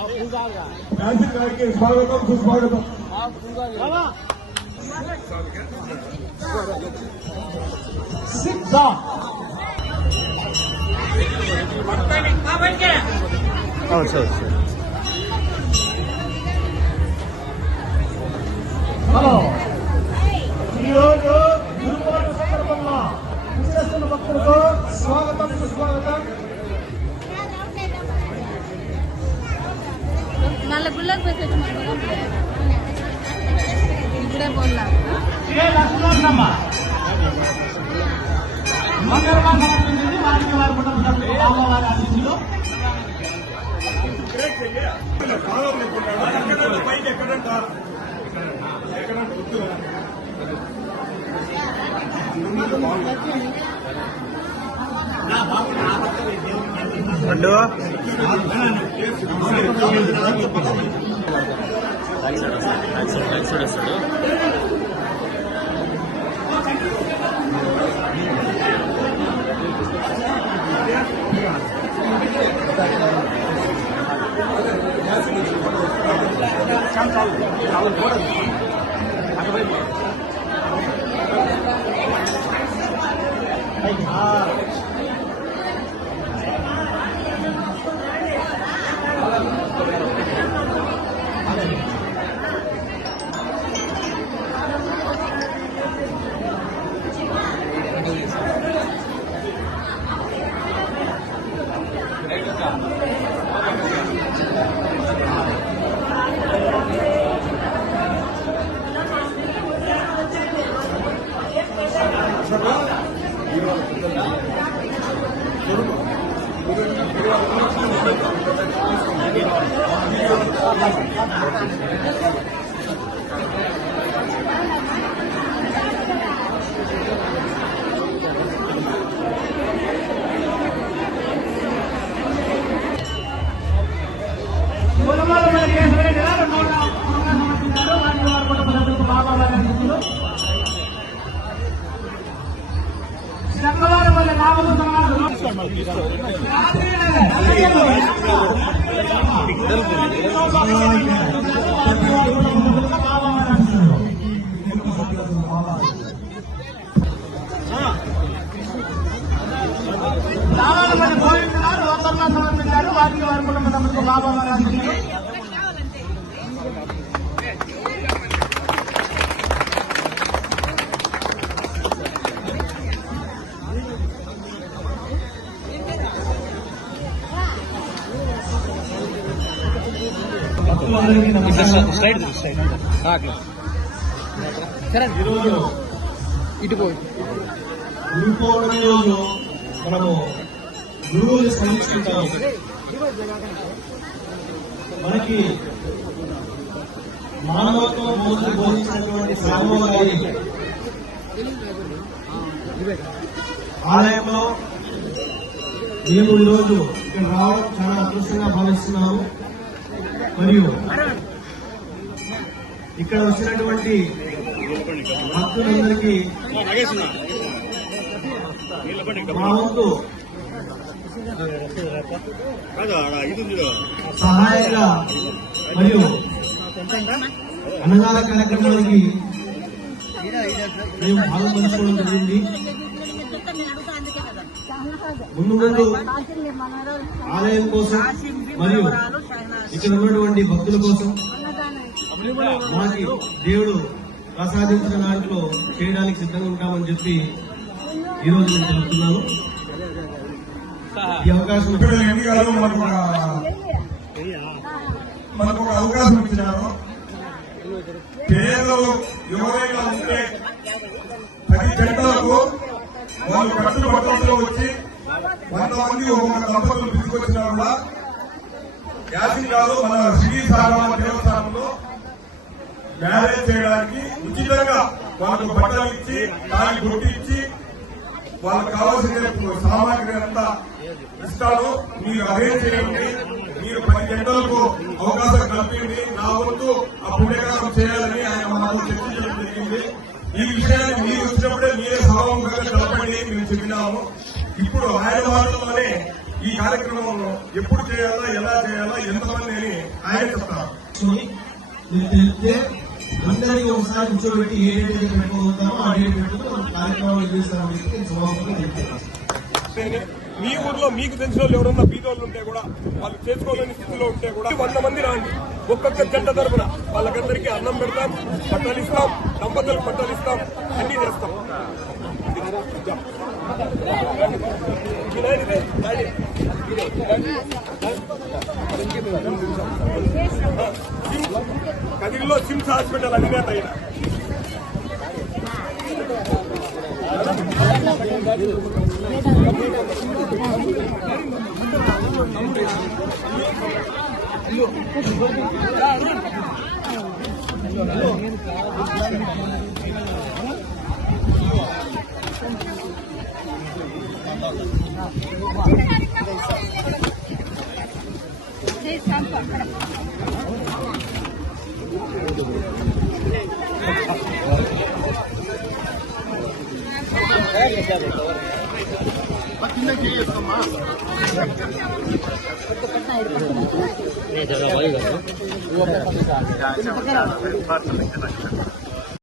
యాసిన్ గారికి స్వాగతం సుస్వాగతం. హలో, ఈరోజు గురువారం సందర్భంగా విచ్చేస్తున్న భక్తులకు స్వాగతం సుస్వాగతం. మళ్ళీ గుళ్ళకి ఇప్పుడే పోలా వారికి వారి కుటుంబ సభ్యులకు బాబా ఈరోజు రోజు మనము గురువులు సమీక్షించాము. మనకి మానవత్వం బోధించినటువంటి స్వామివారి ఆలయంలో మేము ఈరోజు ఇక్కడ రావడం చాలా అదృష్టంగా భావిస్తున్నాము. మరియు ఇక్కడ వచ్చినటువంటి భక్తులందరికీ మా వంతు సహాయంగా మరియు అన్నదాన కార్యక్రమానికి మేము భాగం పంచుకోవడం జరిగింది. ముందు ముందు ఆలయం కోసం మరియు ఇక్కడ ఉన్నటువంటి భక్తుల కోసం మాకి దేవుడు ప్రసాదించిన దాంట్లో చేయడానికి సిద్ధంగా ఉంటామని చెప్పి ఈరోజు నేను తెలుపుతున్నాను. ఈ అవకాశం మనకు ఒక అవకాశం ఇచ్చినారు. పేదలు ఎవరైనా ఉంటే 10 గంటలకు వాళ్ళు కట్టుల పట్టణంలో వచ్చి 100 మంది ఒక్కొక్క దంపతులు తీసుకొచ్చినా కూడా యాసిన్ గారు మన శ్రీ సారమ్మ దేవస్థానంలో మ్యారేజ్ చేయడానికి ఉచితంగా వాళ్ళకు బట్టలు ఇచ్చి దాన్ని కొట్టించి వాళ్ళకు కావాల్సిన సామాగ్రి అంతా ఇస్తాను. మీరు అరేంజ్ చేయండి. మీరు 10 గంటలకు అవకాశం కల్పింది. నా వంతు ఆ పుణ్యకారం చేయాలని ఆయన మాతో చర్చించడం జరిగింది. ఈ విషయాన్ని మీరు వచ్చినప్పుడే మీరే సభాముఖంగా తెలపండి మేము చెప్పినాము. ఇప్పుడు ఆయన మాటల్లోనే ఈ కార్యక్రమం ఎప్పుడు చేయాలా, ఎలా చేయాలా, ఎంతమంది అని ఆయన చెప్తారు. మీరు తెలిస్తే అందరికీ ఒకసారి కూర్చోబెట్టి ఏ డేట్ అయితే పెట్టుకోగలుగుతామో ఆ డేట్ పెట్టుకుని కార్యక్రమాలు చేస్తామని చెప్పి నేను శుభాకాంక్షలు తెలియజేస్తాను. మీ ఊర్లో మీకు తెలిసిన వాళ్ళు ఎవరన్నా బీదోళ్ళు ఉంటే కూడా, వాళ్ళు చేసుకోలేని స్థితిలో ఉంటే కూడా 100 మంది రాండి. ఒక్కొక్క జంట తరపున వాళ్ళకందరికీ అన్నం పెడతాం, బట్టలు ఇస్తాం, దంపతులకు బట్టలు ఇస్తాం, అన్ని చేస్తాం. కదిరిలో సిమ్స్ హాస్పిటల్ అధినేత అయిన नहीं